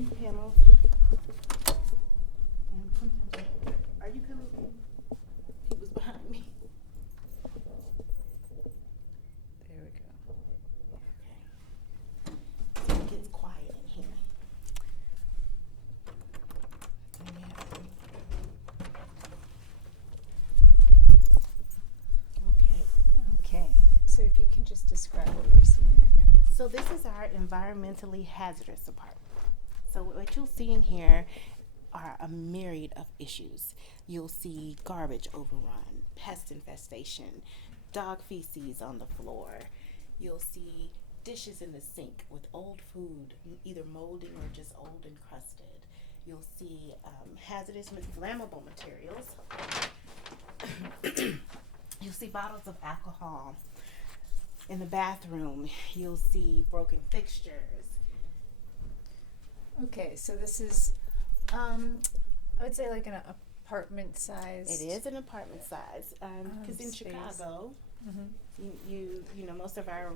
panels. And sometimes, are you coming in? He was behind me. There we go. Okay. So it gets quiet in here. And we have- Okay. Okay, so if you can just describe what we're seeing right now. So this is our environmentally hazardous apartment. So what you'll see in here are a myriad of issues. You'll see garbage overrun, pest infestation, dog feces on the floor. You'll see dishes in the sink with old food, either molding or just old and crusted. You'll see hazardous flammable materials. You'll see bottles of alcohol. In the bathroom, you'll see broken fixtures. Okay, so this is, I would say like an apartment size. It is an apartment size, because in space. Chicago, Mm-hmm. you know, most of our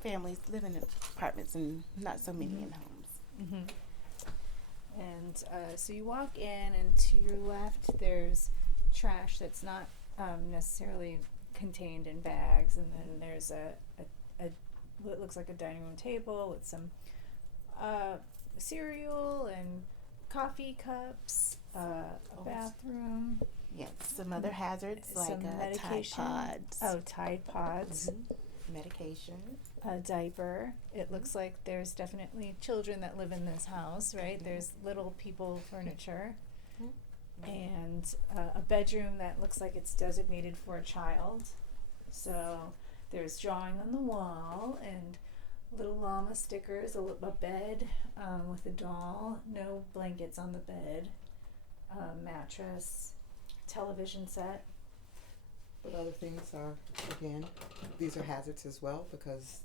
families live in apartments and not so many in homes. Mm-hmm. And so you walk in, and to your left, there's trash that's not necessarily contained in bags, and then there's a what looks like a dining room table with some cereal and coffee cups, a bathroom, Yes, some other hazards like some Tide medication. Pods. Oh, Tide Pods. Medication. A diaper. It looks like there's definitely children that live in this house, right? There's little people furniture. And a bedroom that looks like it's designated for a child. So there's drawing on the wall and little llama stickers, a bed with a doll, no blankets on the bed, mattress, television set. But other things are, again, these are hazards as well because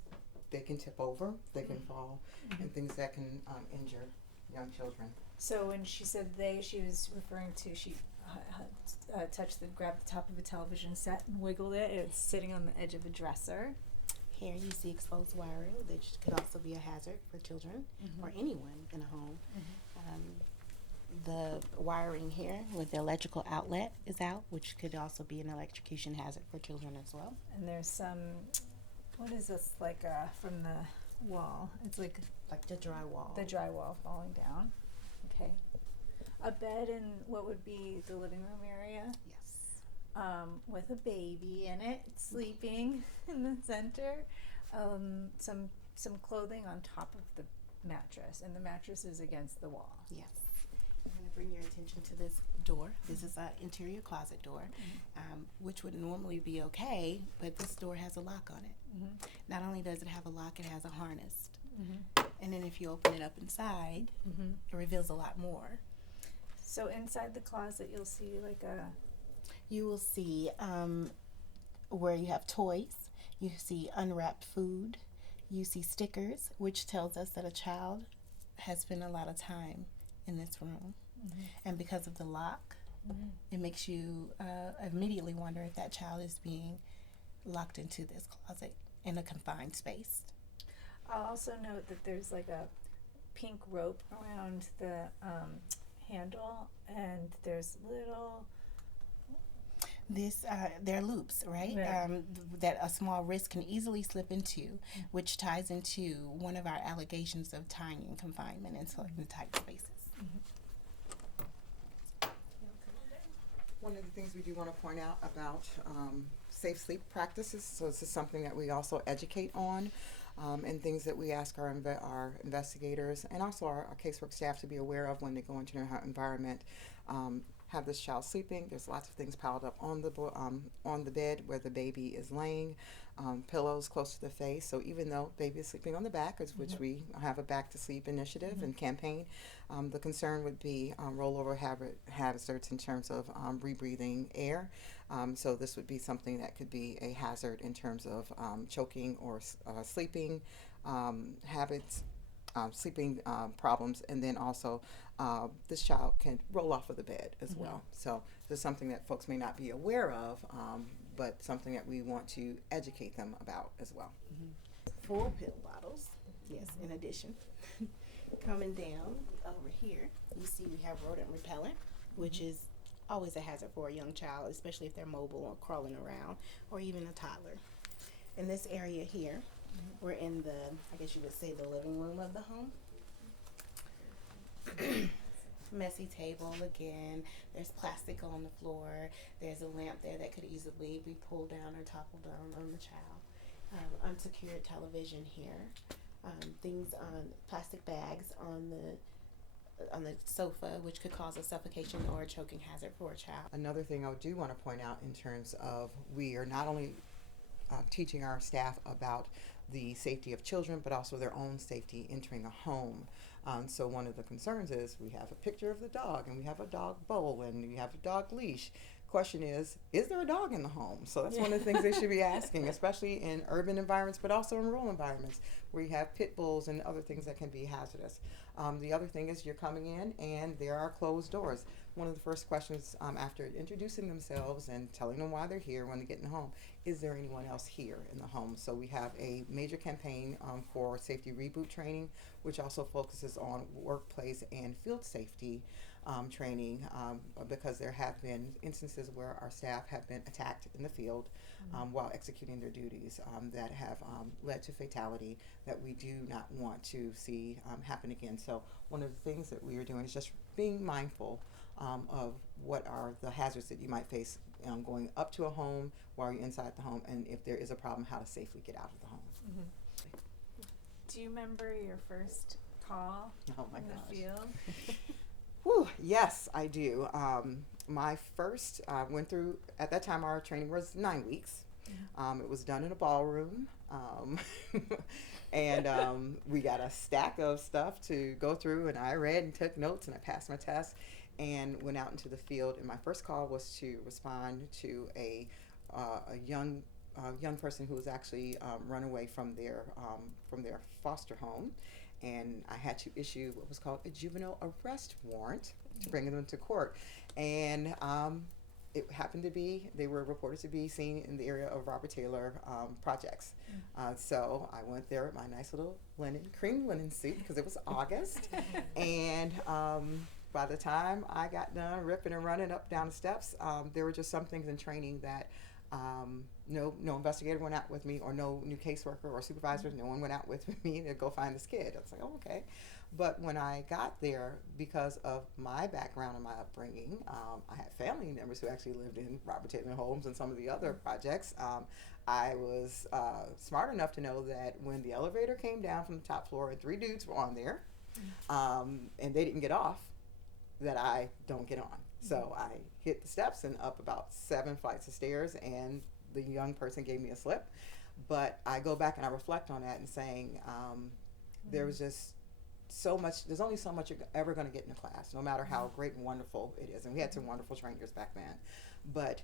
they can tip over, they can fall, and things that can injure young children. So when she said they, she was referring to she grabbed the top of a television set and wiggled it. It's sitting on the edge of a dresser. Here you see exposed wiring, which could also be a hazard for children or anyone in a home. The wiring here with the electrical outlet is out, which could also be an electrocution hazard for children as well. And there's some, what is this, like from the wall? It's like Like the drywall. the drywall falling down. Okay. A bed in what would be the living room area, Yes. with a baby in it, sleeping in the center. Some clothing on top of the mattress, and the mattress is against the wall. Yes. I'm going to bring your attention to this door. This is an interior closet door, which would normally be okay, but this door has a lock on it. Not only does it have a lock, it has a harness. And then if you open it up inside, it reveals a lot more. So inside the closet, you'll see like a You will see where you have toys. You see unwrapped food. You see stickers, which tells us that a child has spent a lot of time in this room. And because of the lock, it makes you immediately wonder if that child is being locked into this closet in a confined space. I'll also note that there's like a pink rope around the handle, and there's little. They're loops, right? Right. That a small wrist can easily slip into, which ties into one of our allegations of tying and confinement in tight spaces. One of the things we do want to point out about safe sleep practices, so this is something that we also educate on, and things that we ask our investigators and also our casework staff to be aware of when they go into their environment. Have this child sleeping. There's lots of things piled up on the bed where the baby is laying, pillows close to the face. So even though baby is sleeping on the back, which we have a back to sleep initiative and campaign, the concern would be rollover hazards in terms of rebreathing air. So this would be something that could be a hazard in terms of choking or sleeping habits. Sleeping problems, and then also this child can roll off of the bed as well. So this is something that folks may not be aware of, but something that we want to educate them about as well. Full pill bottles, yes, in addition. Coming down over here, you see we have rodent repellent, which is always a hazard for a young child, especially if they're mobile or crawling around, or even a toddler. In this area here, we're in the, I guess you would say, the living room of the home. Messy table again. There's plastic on the floor. There's a lamp there that could easily be pulled down or toppled down on the child. Unsecured television here. Things on plastic bags on the sofa, which could cause a suffocation or a choking hazard for a child. Another thing I do want to point out in terms of we are not only teaching our staff about the safety of children, but also their own safety entering a home. So one of the concerns is we have a picture of the dog, and we have a dog bowl, and we have a dog leash. Question is there a dog in the home? So that's one of the things they should be asking, especially in urban environments, but also in rural environments where you have pit bulls and other things that can be hazardous. The other thing is you're coming in and there are closed doors. One of the first questions after introducing themselves and telling them why they're here when they get in the home, is there anyone else here in the home? So we have a major campaign for safety reboot training, which also focuses on workplace and field safety training, because there have been instances where our staff have been attacked in the field while executing their duties that have led to fatality that we do not want to see happen again. So one of the things that we are doing is just being mindful of what are the hazards that you might face going up to a home while you're inside the home, and if there is a problem, how to safely get out of the home. Do you remember your first call Oh my in gosh. the field? Whew, yes, I do. My first went through, at that time our training was 9 weeks. It was done in a ballroom. And we got a stack of stuff to go through, and I read and took notes, and I passed my test and went out into the field. And my first call was to respond to a young person who was actually run away from their foster home. And I had to issue what was called a juvenile arrest warrant to bring them to court. And it happened to be, they were reported to be seen in the area of Robert Taylor projects. So I went there with my nice little cream linen suit, because it was August. And by the time I got done ripping and running up down the steps, there were just some things in training that no investigator went out with me, or no new caseworker or supervisor, no one went out with me to go find this kid. I was like, oh, okay. But when I got there, because of my background and my upbringing, I had family members who actually lived in Robert Taylor homes and some of the other projects. I was smart enough to know that when the elevator came down from the top floor and 3 dudes were on there, and they didn't get off, that I don't get on. So I hit the steps and up about 7 flights of stairs, and the young person gave me a slip. But I go back and I reflect on that and saying, there was just so much, there's only so much you're ever going to get in a class, no matter how great and wonderful it is. And we had some wonderful trainers back then. But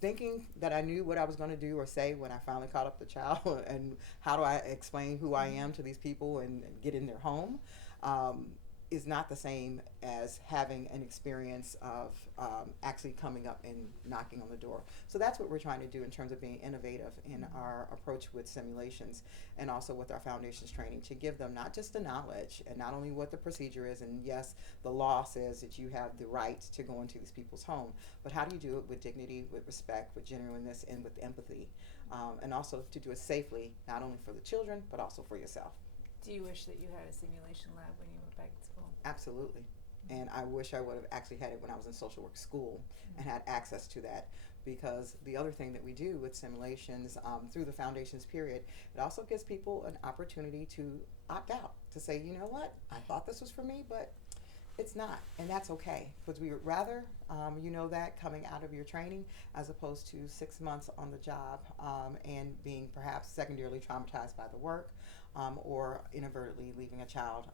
thinking that I knew what I was going to do or say when I finally caught up the child, and how do I explain who I am to these people and get in their home, is not the same as having an experience of actually coming up and knocking on the door. So that's what we're trying to do in terms of being innovative in our approach with simulations, and also with our foundations training, to give them not just the knowledge and not only what the procedure is, and yes, the law says that you have the right to go into these people's home, but how do you do it with dignity, with respect, with genuineness, and with empathy, and also to do it safely, not only for the children, but also for yourself. Do you wish that you had a simulation lab when you went back to school? Absolutely. And I wish I would have actually had it when I was in social work school and had access to that, because the other thing that we do with simulations through the foundations period, it also gives people an opportunity to opt out, to say, you know what, I thought this was for me, but it's not, and that's okay, because we would rather you know that coming out of your training, as opposed to 6 months on the job and being perhaps secondarily traumatized by the work, or inadvertently leaving a child